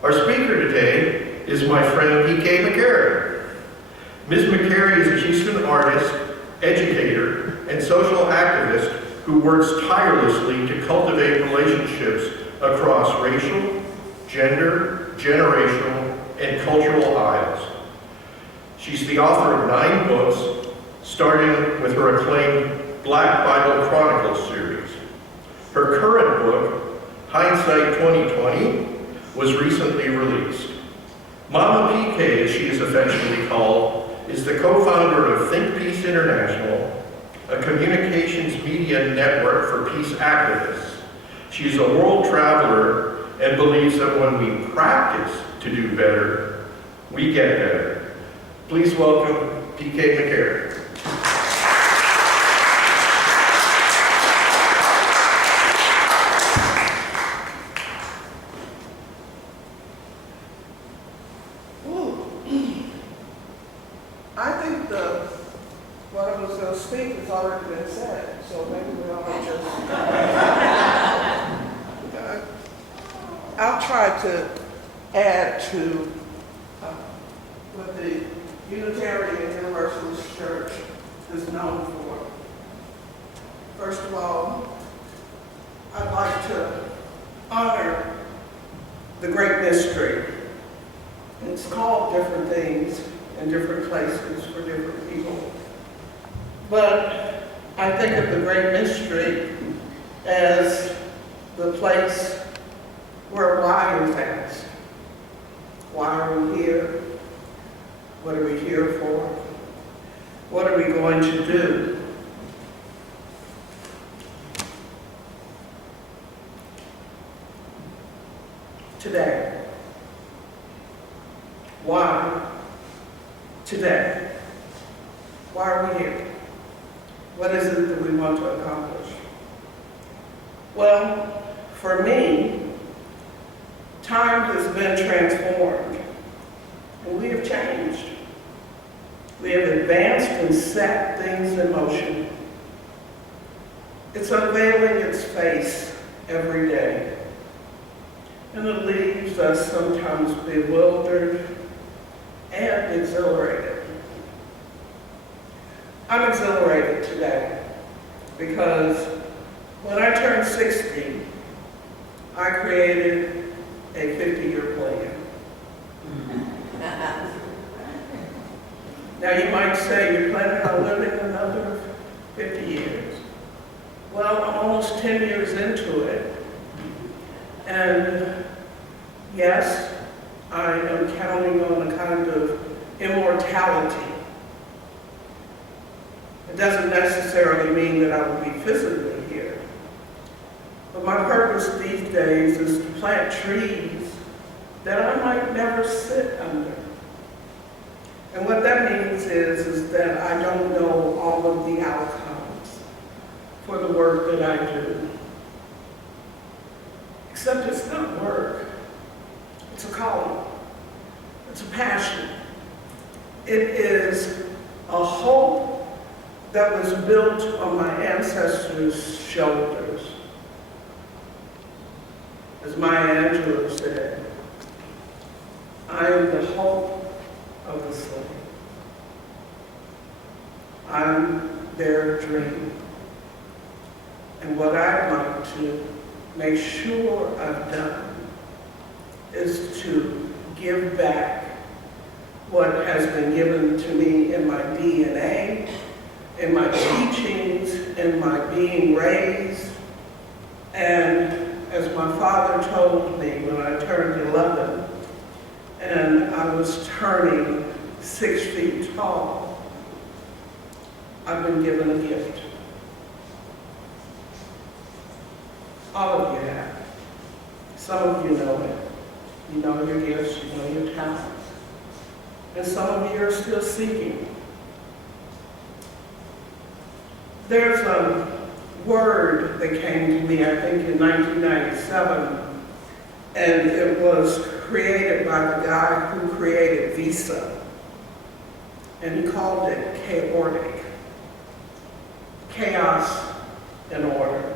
Our speaker today is my friend McCary. Ms. McCary is a Houston artist, educator, and social activist who works tirelessly to cultivate relationships across racial, gender, generational, and cultural aisles. She's the author of 9 books, starting with her acclaimed Black Bible Chronicles series. Her current book, Hindsight 2020, was recently released. Mama PK, as she is affectionately called, is the co-founder of Think Peace International, a communications media network for peace activists. She is a world traveler and believes that when we practice to do better, we get better. Please welcome PK McCary. I think what I was going to speak has already been said, so maybe we ought to just... I'll try to add to what the Unitarian Universalist Church is known for. First of all, I'd like to honor the Great Mystery. It's called different things in different places for different people. But I think of the Great Mystery as the place where why is asked. Why are we here? What are we here for? What are we going to do? Today. Why? Today. Why are we here? What is it that we want to accomplish? Well, for me, time has been transformed, and we have changed. We have advanced and set things in motion. It's unveiling its face every day, and it leaves us sometimes bewildered and exhilarated. I'm exhilarated today because when I turned 60, I created a 50-year plan. Now you might say, you're planning on living another 50 years. Well, I'm almost 10 years into it. And yes, I am counting on a kind of immortality. It doesn't necessarily mean that I will be physically here. But my purpose these days is to plant trees that I might never sit under. And what that means is that I don't know all of the outcomes for the work that I do. Except it's not work. It's a calling. It's a passion. It is a hope that was built on my ancestors' shoulders. As Maya Angelou said, I am the hope of the slave. I'm their dream. And what I'd like to make sure I've done is to give back what has been given to me in my DNA, in my teachings, in my being raised. And as my father told me when I turned 11, and I was turning 6 feet tall, I've been given a gift. All of you have. Some of you know it. You know your gifts, you know your talents. And some of you are still seeking. There's a word that came to me, I think in 1997, and it was created by the guy who created Visa. And he called it chaotic. Chaos and order.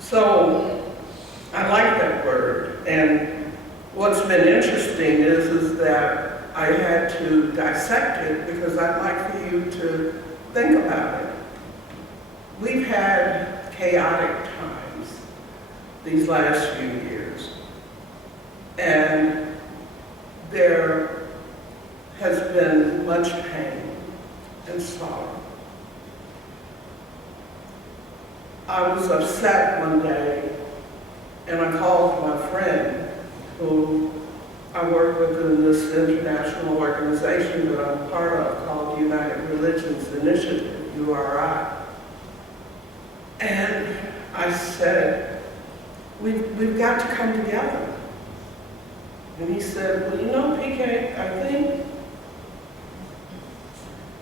So I like that word, and What's been interesting is that I had to dissect it because I'd like for you to think about it. We've had chaotic times these last few years, and there has been much pain and sorrow. I was upset one day, and I called my friend who I work with in this international organization that I'm part of called United Religions Initiative, URI. And I said, we've got to come together. And he said, well, you know, PK, I think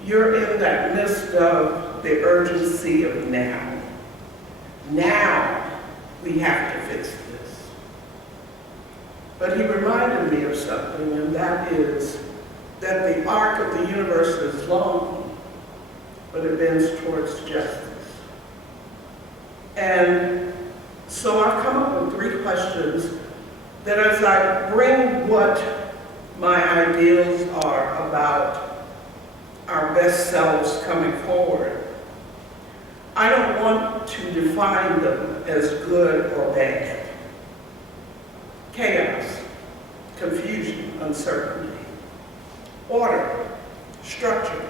you're in that midst of the urgency of now. Now we have to fix this. But he reminded me of something, and that is that the arc of the universe is long, but it bends towards justice. And so I've come up with 3 questions that as I bring what my ideals are about our best selves coming forward, I don't want to define them as good or bad. Chaos, confusion, uncertainty, order, structure.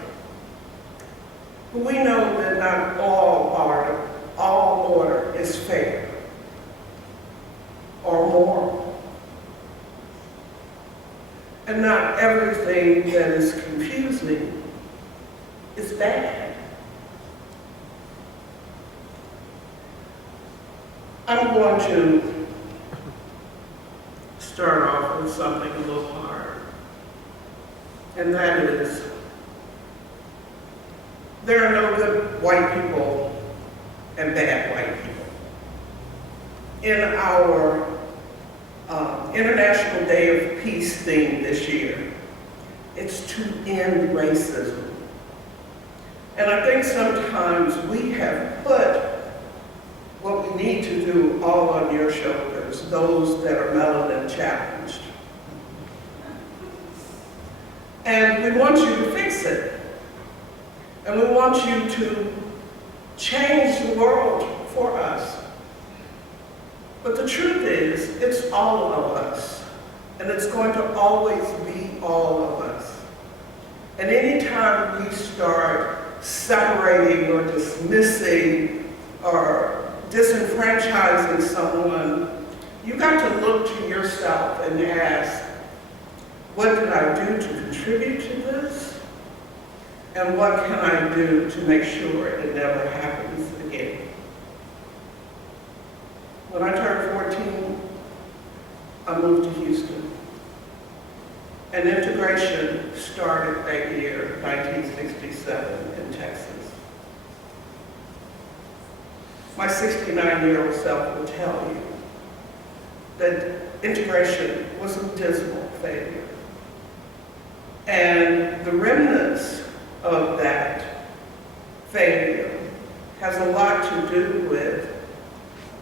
But we know that not all order is fair or moral. And not everything that is confusing is bad. I'm going to start off with something a little hard, and that is, there are no good white people and bad white people. In our International Day of Peace theme this year, it's to end racism. And I think sometimes we have put what we need to do all on your shoulders, those that are melanin challenged. And we want you to fix it. And we want you to change the world for us. But the truth is, it's all of us. And it's going to always be all of us. And anytime we start separating or dismissing or disenfranchising someone, you got to look to yourself and ask, what did I do to contribute to this? And what can I do to make sure it never happens again? When I turned 14, I moved to Houston. And integration started that year, 1967, in Texas. My 69-year-old self will tell you that integration was a dismal failure. And the remnants of that failure has a lot to do with,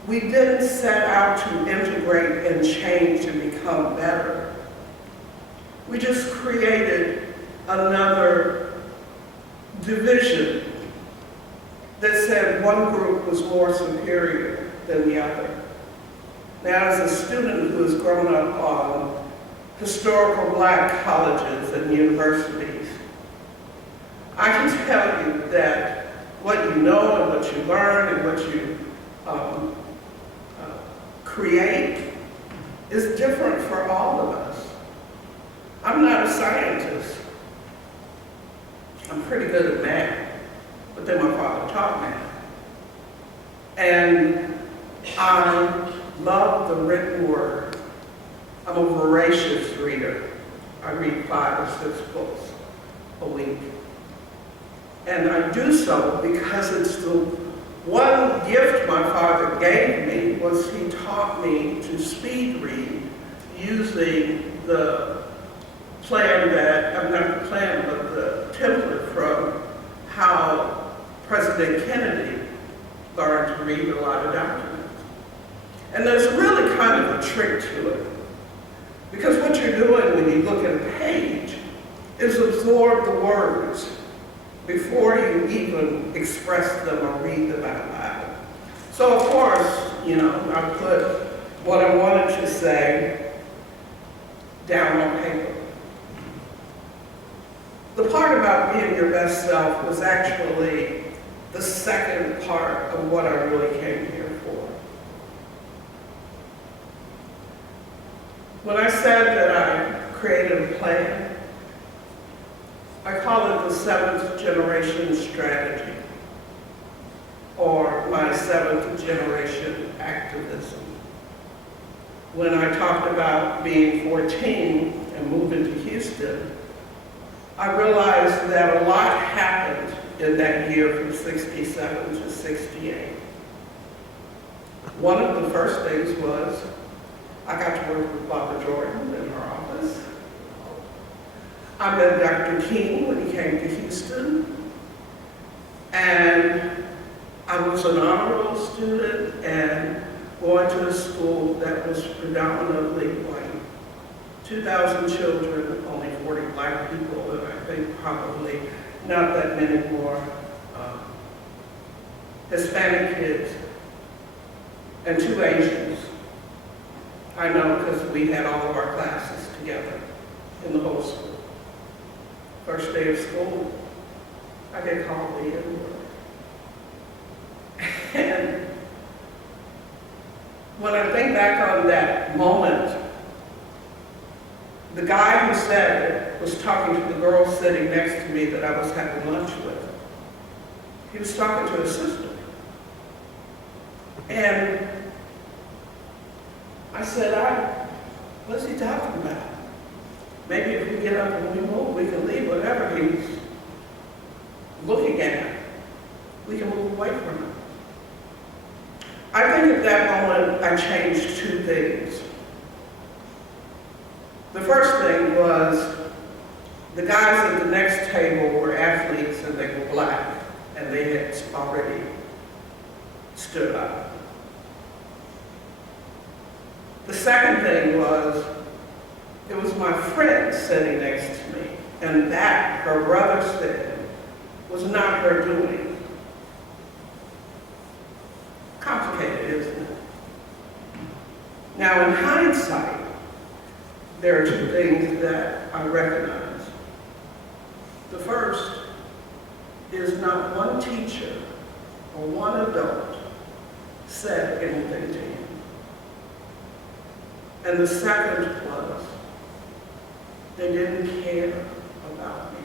we didn't set out to integrate and change and become better. We just created another division that said one group was more superior than the other. Now, as a student who has grown up on historical black colleges and universities, I can tell you that what you know and what you learn and what you create is different for all of us. I'm not a scientist. I'm pretty good at math, but then my father taught math. And I love the written word. I'm a voracious reader. I read 5 or 6 books a week. And I do so because it's the one gift my father gave me was he taught me to speed read using the plan that, not the plan, but the template from how President Kennedy learned to read a lot of documents. And there's really kind of a trick to it, you look at a page is absorb the words before you even express them or read them out loud. So of course, you know, I put what I wanted to say down on paper. The part about being your best self was actually the second part of what I really came here for. When I said that I created a plan, I call it the 7th generation strategy, or my 7th generation activism. When I talked about being 14 and moving to Houston, I realized that a lot happened in that year from 67 to 68. One of the first things was I got to work with Barbara Jordan in her office. I met Dr. King when he came to Houston. And I was an honor roll student and going to a school that was predominantly white. 2,000 children, only 40 black people, and I think probably not that many more Hispanic kids, and 2 Asians. I know because we had all of our classes together in the whole school. First day of school, I get called the N-word. And when I think back on that moment, the guy who said it was talking to the girl sitting next to me that I was having lunch with. He was talking to his sister. And I said, what's he talking about? Maybe if we get up and we move, we can leave whatever he's looking at. We can move away from him. I think at that moment, I changed 2 things. The first thing was the guys at the next table were athletes and they were black and they had already stood up. The second thing was it was my friend sitting next to me, and that, her brother said, was not her doing. Complicated, isn't it? Now, in hindsight, there are 2 things that I recognize. The first is not one teacher or one adult said anything to him. And the second was they didn't care about me.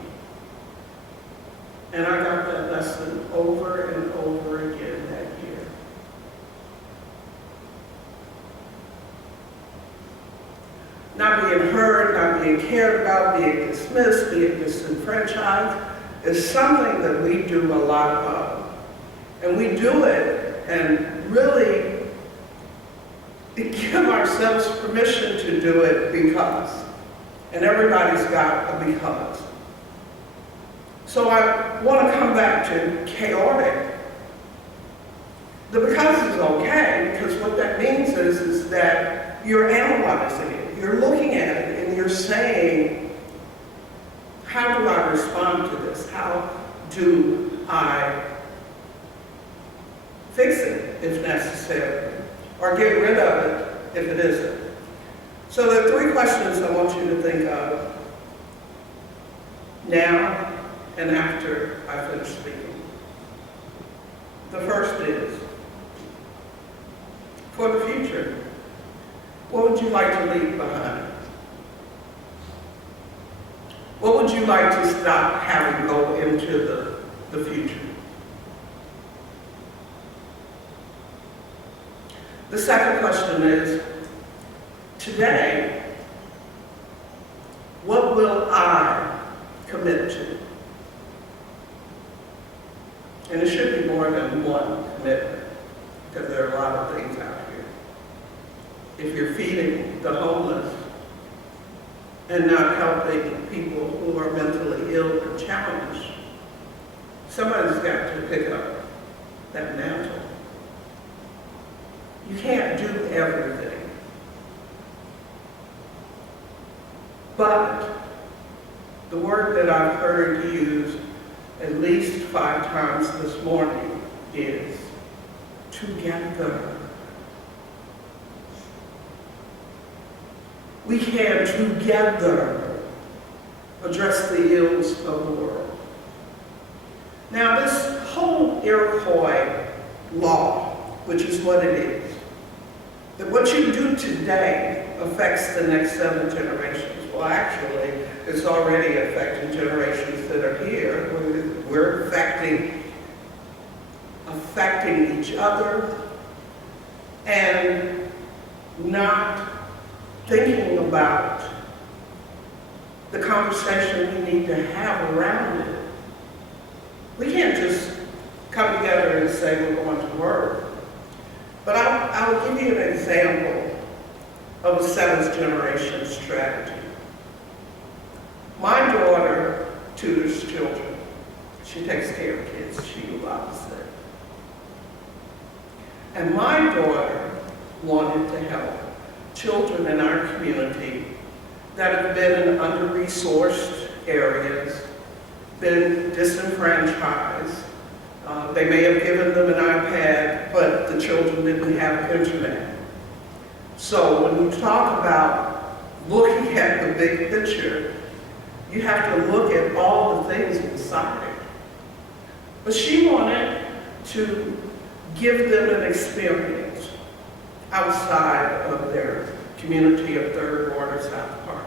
And I got that lesson over and over again that year. Not being heard, not being cared about, being dismissed, being disenfranchised is something that we do a lot of. And we do it and really give ourselves permission to do it because. And everybody's got a because. So I want to come back to chaotic. The because is okay, because what that means is that you're analyzing it, you're looking at it, and you're saying, how do I respond to this? How do I fix it if necessary? Or get rid of it if it isn't? So there are 3 questions I want you to think of now and after I finish speaking. The first is, for the future, what would you like to leave behind? What would you like to stop having go into the future? The second question is, today, what will I commit to? And it should be more than one commitment, because there are a lot of things out here. If you're feeding the homeless and not helping people who are mentally ill and challenged, somebody's got to pick up that mantle. You can't do everything. But the word that I've heard used at least 5 times this morning is together. We can together address the ills of the world. Now, this whole Iroquois law, which is what it is, that what you do today affects the next 7 generations. Well, actually, it's already affecting generations that are here. We're affecting each other and not thinking about the conversation we need to have around it. We can't just come together and say we're going to work. But I'll give you an example of a 7th generation strategy. My daughter tutors children. She takes care of kids. She loves it. And my daughter wanted to help children in our community that have been in under-resourced areas, been disenfranchised. They may have given them an iPad, but the children didn't have internet. So when you talk about looking at the big picture, you have to look at all the things inside it. But she wanted to give them an experience outside of their community of Third Ward or South Park.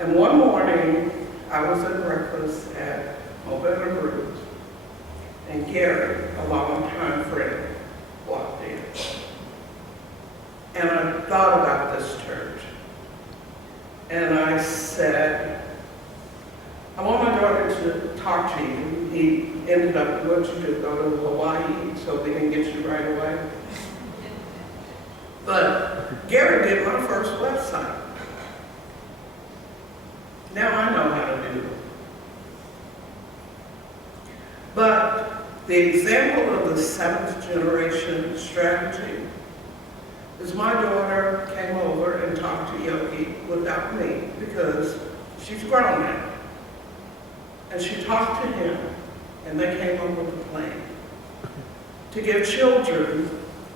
And one morning, I was at breakfast at Mobile Brews, and Gary, a long-time friend, walked in. And I thought about this church. And I said, I want my daughter to talk to you. He ended up, what you do, go to Hawaii so we can get you right away. But Gary did my first website. Now I know how to do it. But the example of the 7th generation strategy is my daughter came over and talked to Yokie without me because she's grown now. And she talked to him, and they came up with a plan to give children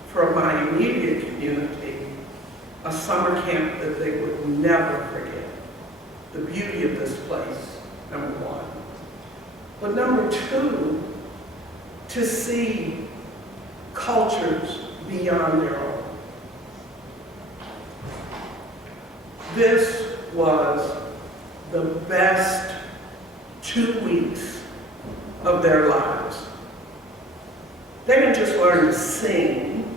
from my immediate community a summer camp that they would never forget. The beauty of this place, number 1. But number 2, to see cultures beyond their own. This was the best 2 weeks of their lives. They didn't just learn to sing,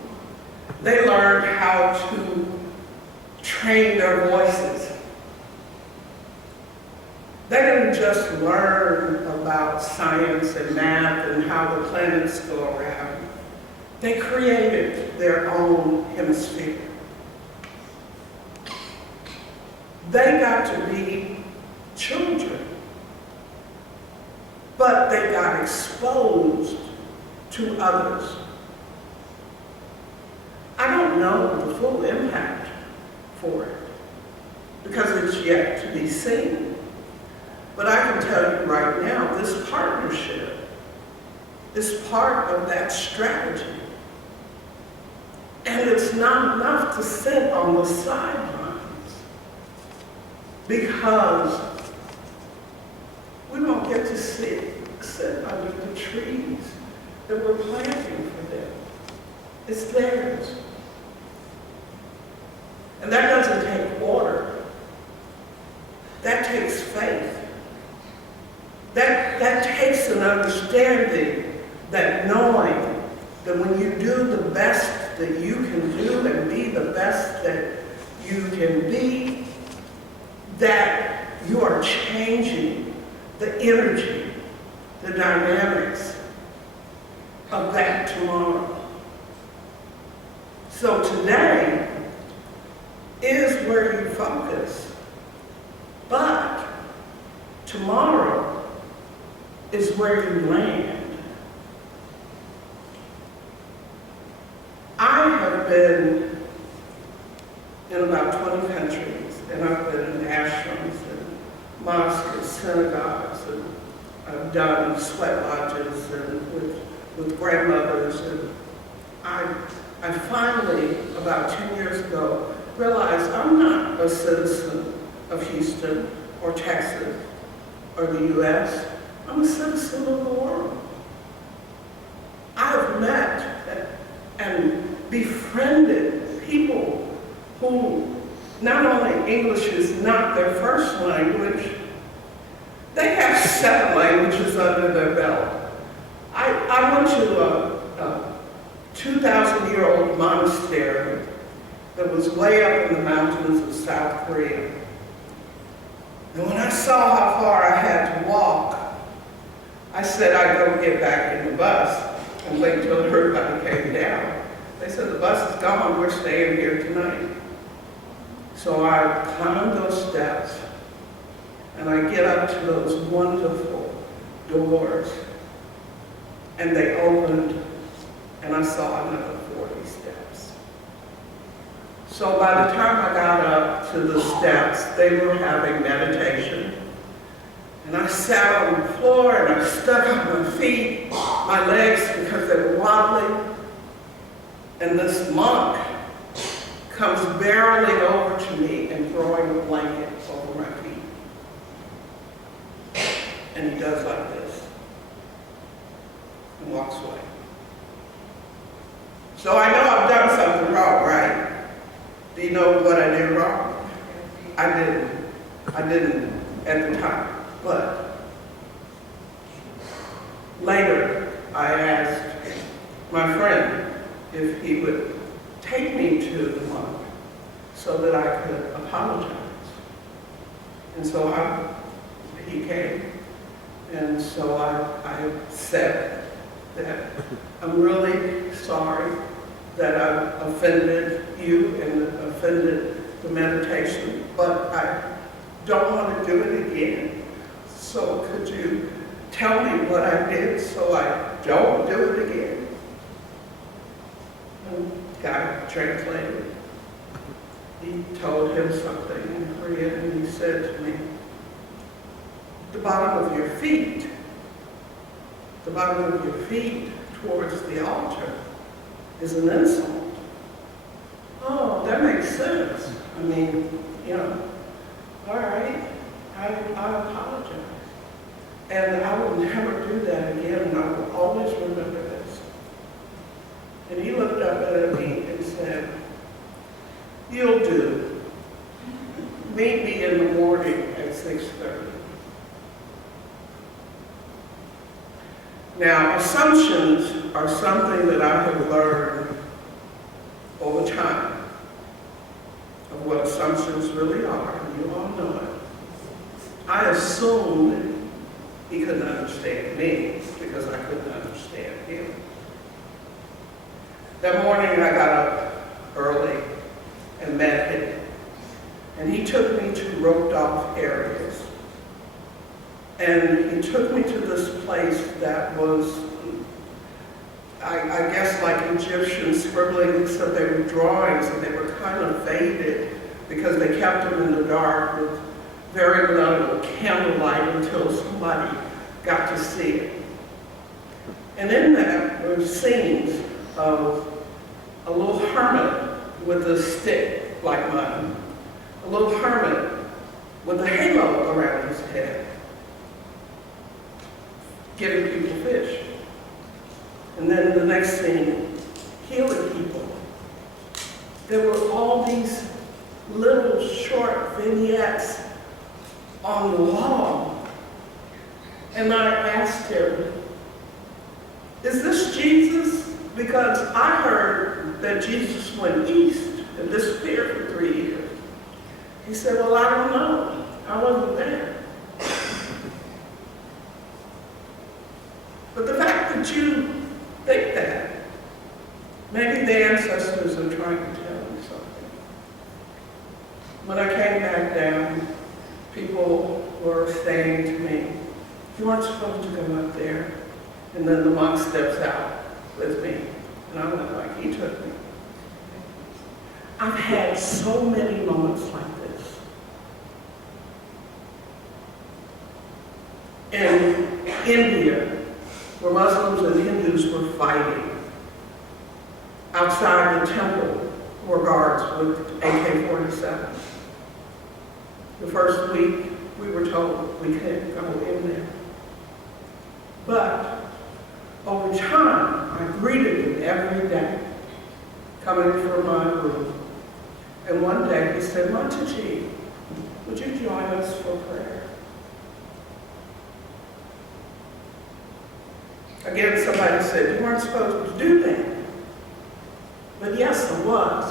they learned how to train their voices. They didn't just learn about science and math and how the planets go around. They created their own hemisphere. They got to be children, but they got exposed to others. I don't know the full impact for it because it's yet to be seen. But I can tell you right now, this partnership is part of that strategy. And it's not enough to sit on the sidelines because we don't get to sit under the trees that we're planting for them. It's theirs. And that doesn't take order. That takes faith. That takes an understanding, that knowing that when you do the best that you can do and be the best that you can be, that you are changing the energy, the dynamics of that tomorrow. So today is where you focus, but tomorrow is where you land. I have been in about 20 countries and I've been in ashrams and mosques and synagogues, and I've done sweat lodges and with grandmothers, and I finally, about 10 years ago, realized I'm not a citizen of Houston or Texas or the U.S. I'm a citizen of the world. I've met and befriended people who not only English is not their first language, they have 7 languages under their belt. I went to a 2,000-year-old monastery that was way up in the mountains of South Korea. And when I saw how far I had to walk, I said I'd go get back in the bus and wait till everybody came down. They said, the bus is gone, we're staying here tonight. So I climbed those steps, and I get up to those wonderful doors, and they opened, and I saw another 40 steps. So by the time I got up to the steps, they were having meditation. And I sat on the floor and I stuck out my feet, my legs, because they were wobbly. And this monk comes barreling over to me and throwing a blanket over my feet. And he does like this and walks away. So I know I've done something wrong, right? Do you know what I did wrong? I didn't at the time. But later, I asked my friend if he would take me to the monk so that I could apologize. And so he came. And so I said that I'm really sorry that I offended you and offended the meditation, but I don't want to do it again. So could you tell me what I did so I don't do it again? And the guy translated. He told him something in Korean, and he said to me, the bottom of your feet towards the altar is an insult. Oh, that makes sense. I mean, you know, all right, I apologize. And I will never do that again, and I will always remember this. And he looked up at me and said, you'll do. Meet me in the morning at 6:30. Now, assumptions are something that I have learned over time of what assumptions really are. You all know it. I assumed he couldn't understand me because I couldn't understand him. That morning I got up early and met him. And he took me to roped off areas. And he took me to this place that was, I guess, like Egyptian scribbling, except they were drawings and they were kind of faded because they kept them in the dark with very little candlelight until somebody got to see it. And in that were scenes of a little hermit with a stick like mine, a little hermit with a halo around his head, giving people fish. And then the next scene, healing people. There were all these little short vignettes on the wall. And I asked him, is this Jesus? Because I heard that Jesus went east and disappeared for 3 years. He said, well, I don't know. I wasn't there. But the fact that you think that, maybe the ancestors are trying to tell you something. When I came back down, people were saying to me, you weren't supposed to come up there. And then the monk steps out with me. And I went like, he took me. I've had so many moments like this in India, where Muslims and Hindus were fighting. Outside the temple were guards with AK-47. The first week, we were told we couldn't go in there. But over time, I greeted him every day, coming from my room. And one day he said, "Montague, would you join us for prayer?" Again, somebody said, "You weren't supposed to do that." But yes, I was.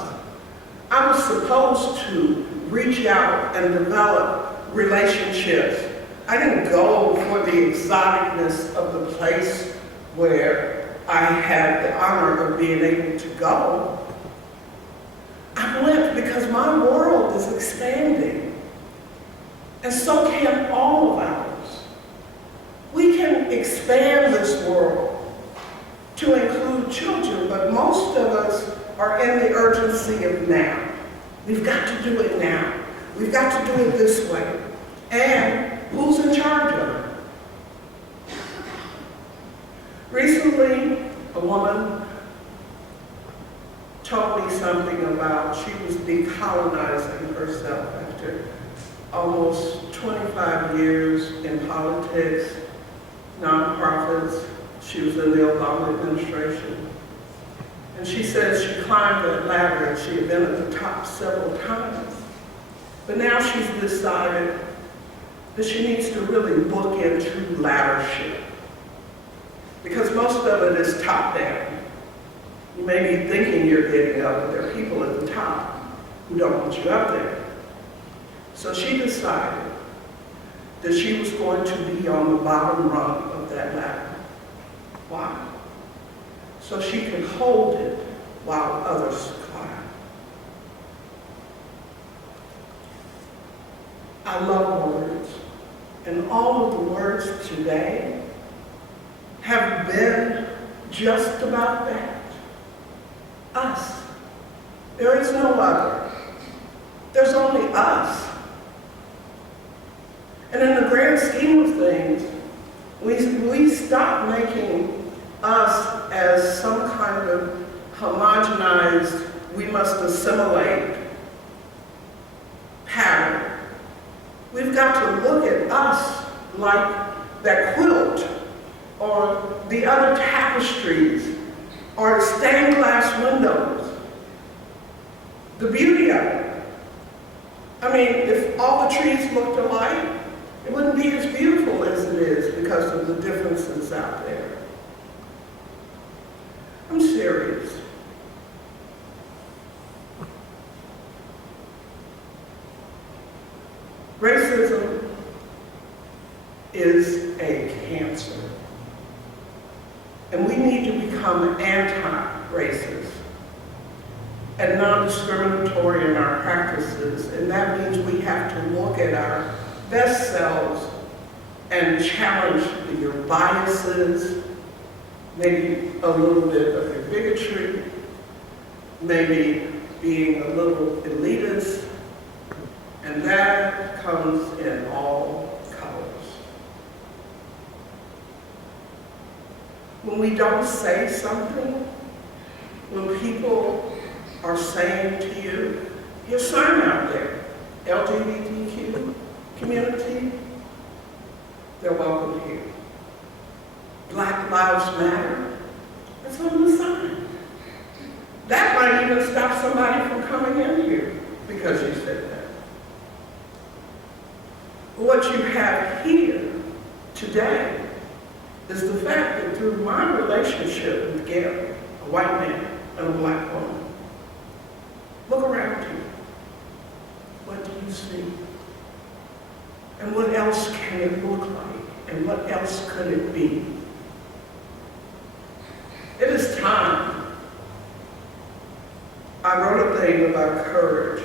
I was supposed to reach out and develop relationships. I didn't go for the exoticness of the place where I had the honor of being able to go. I went because my world is expanding. And so can all of ours. We can expand this world to include children, but most of us are in the urgency of now. We've got to do it now. We've got to do it this way. And who's in charge of it? Recently, a woman told me something about she was decolonizing herself after almost 25 years in politics, nonprofits. She was in the Obama administration. And she says she climbed that ladder and she had been at the top several times. But now she's decided that she needs to really look into laddership. Because most of it is top down. You may be thinking you're getting up, but there are people at the top who don't want you up there. So she decided that she was going to be on the bottom rung of that ladder. Why? So she could hold it while others climb. I love words, and all of the words today have been just about that. Us. There is no other. There's only us. And in the grand scheme of things, we stop making us as some kind of homogenized, we must assimilate pattern. We've got to look at us like that quilt or the other tapestries or stained glass windows. The beauty of it. I mean, if all the trees looked alike, it wouldn't be as beautiful as it is because of the differences out there. I'm serious. Racism is a cancer. And we need to become anti-racist and non-discriminatory in our practices. And that means we have to look at our best selves and challenge your biases, maybe a little bit of your bigotry, maybe being a little elitist, and that comes in all colors. When we don't say something, when people are saying to you, your sign out there, LGBTQ community, they're welcome here. Black Lives Matter, that's on the sign. That might even stop somebody from coming in here because you said that. What you have here today is the fact that through my relationship with Gary, a white man and a black woman, look around you. What do you see? And what else can it look like? And what else could it be? It is time. I wrote a thing about courage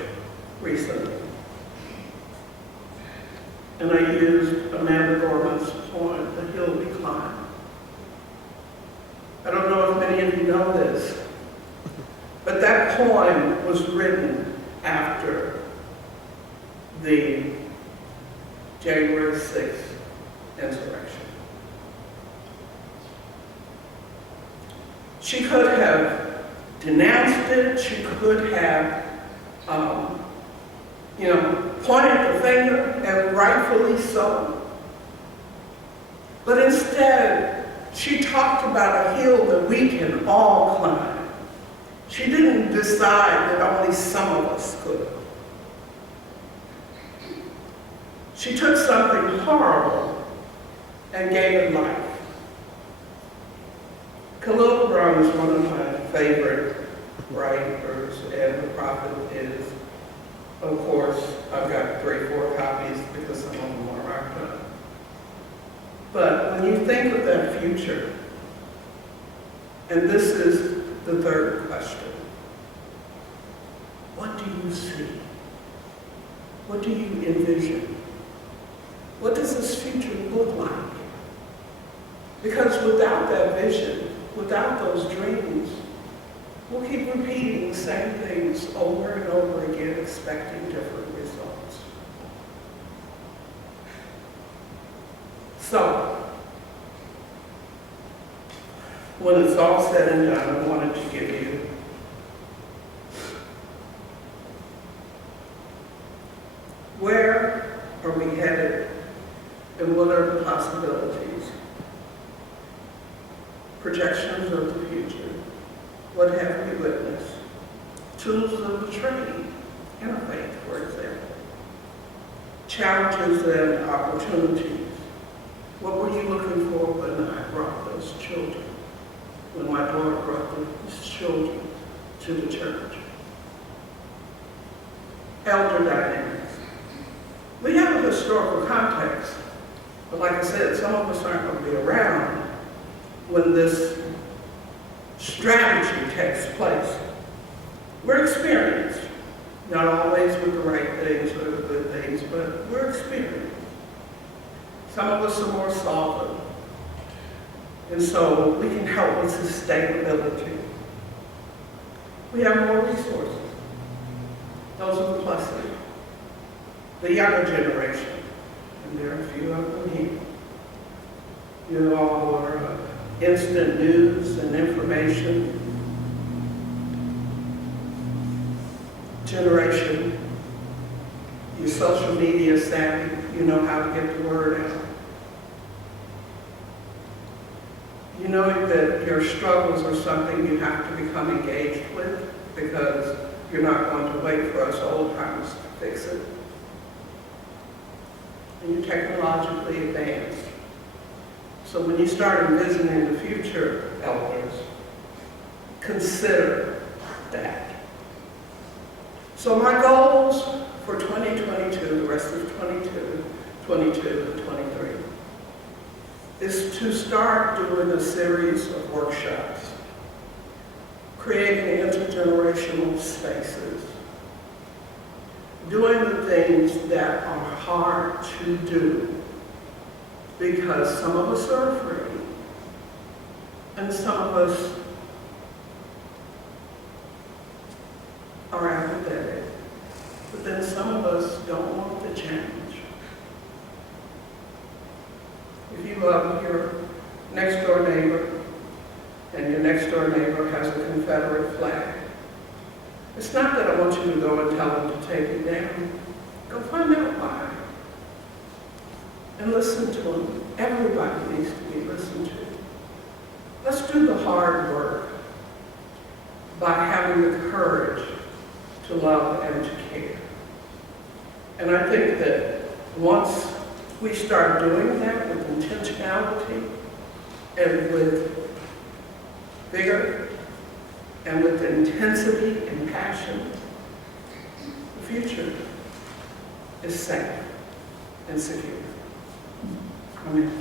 recently. And I used Amanda Gorman's poem, The Hill We Climb. I don't know if many of you know this, but that poem was written after the January 6th insurrection. She could have denounced it. She could have, pointed the finger, and rightfully so. But instead, she talked about a hill that we can all climb. She didn't decide that only some of us could. She took something horrible and gave it life. Khalil Gibran is one of my favorite writers, and the prophet is, of course, I've got 3 or 4 copies because some of them are marked up. But when you think of that future, and this is the third question, what do you see? What do you envision? What does this future look like? Because without that vision, without those dreams, we'll keep repeating the same things over and over again, expecting different results. So, when it's all said and done, I wanted to give you where are we headed and what are the possibilities? Projections of the future. What have we witnessed? Tools of the trade, interfaith, for example. Challenges and opportunities. What were you looking for when I brought those children? When my daughter brought those children to the church? Elder dynamics. We have a historical context, but like I said, some of us aren't going to be around when this strategy takes place. We're experienced, not always with the right things or the good things, but we're experienced. Some of us are more solid, and so we can help with sustainability. We have more resources. Those are the pluses. The younger generation, and there are a few of them here. You all are instant news and information generation. You're social media savvy. You know how to get the word out. You know that your struggles are something you have to become engaged with because you're not going to wait for us old timers to fix it. And you're technologically advanced. So when you start envisioning the future, elders, consider that. So my goals for 2022, the rest of 22 and 23, is to start doing a series of workshops, creating intergenerational spaces, doing the things that are hard to do because some of us are afraid and some of us are apathetic, but then some of us don't want the change. If you love your next door neighbor and your next door neighbor has a Confederate flag, it's not that I want you to go and tell them to take it down. Go find out why. And listen to them. Everybody needs to be listened to. Let's do the hard work by having the courage to love and to care. And I think that once we start doing that with intentionality and with vigor and with intensity and passion, the future is safe and secure. Amen.